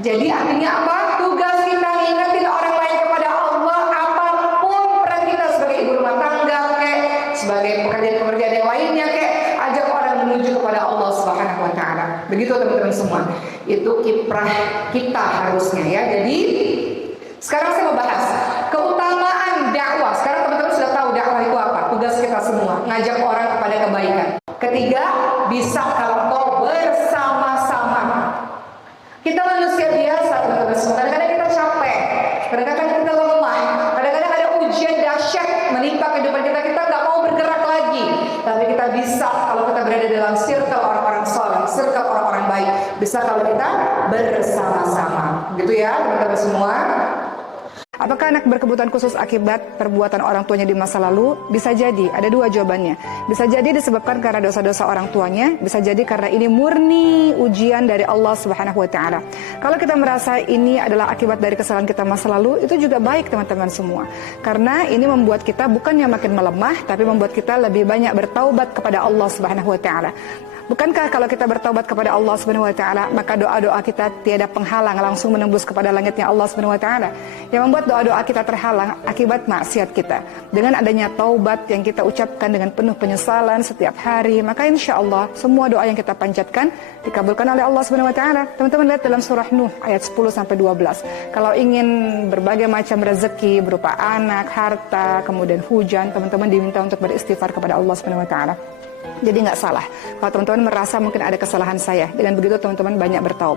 Jadi artinya apa? Tugas kita ngingetin orang lain kepada Allah, apapun peran kita sebagai ibu rumah tangga kek, sebagai pekerjaan-pekerjaan yang lainnya kek, ajak orang menuju kepada Allah Subhanahu wa taala. Begitu teman-teman semua. Itu kiprah kita harusnya ya. Jadi sekarang saya mau bahas keutamaan dakwah. Sekarang teman-teman sudah tahu dakwah itu apa? Tugas kita semua, ngajak orang kepada kebaikan. Ketiga, bisa kalau bersama-sama. Kita manusia biasa, teman-teman semua. Kadang-kadang kita capek, kadang-kadang kita lemah, kadang-kadang ada ujian dahsyat menimpa kehidupan kita. Kita nggak mau bergerak lagi. Tapi kita bisa kalau kita berada dalam circle orang-orang soleh, circle orang-orang baik. Bisa kalau kita bersama-sama. Gitu ya, teman-teman semua. Apakah anak berkebutuhan khusus akibat perbuatan orang tuanya di masa lalu? Bisa jadi, ada dua jawabannya. Bisa jadi disebabkan karena dosa-dosa orang tuanya, bisa jadi karena ini murni ujian dari Allah Subhanahu wa taala. Kalau kita merasa ini adalah akibat dari kesalahan kita masa lalu, itu juga baik teman-teman semua. Karena ini membuat kita bukannya makin melemah, tapi membuat kita lebih banyak bertaubat kepada Allah Subhanahu wa taala. Bukankah kalau kita bertaubat kepada Allah Subhanahu wa taala, maka doa-doa kita tiada penghalang langsung menembus kepada langitnya Allah Subhanahu wa taala. Yang membuat doa-doa kita terhalang akibat maksiat kita. Dengan adanya taubat yang kita ucapkan dengan penuh penyesalan setiap hari, maka insya Allah semua doa yang kita panjatkan dikabulkan oleh Allah Subhanahu wa taala. Teman-teman lihat dalam surah Nuh ayat 10 sampai 12. Kalau ingin berbagai macam rezeki berupa anak, harta, kemudian hujan, teman-teman diminta untuk beristighfar kepada Allah Subhanahu wa taala. Jadi nggak salah kalau teman-teman merasa mungkin ada kesalahan saya. Dengan begitu teman-teman banyak bertaubat.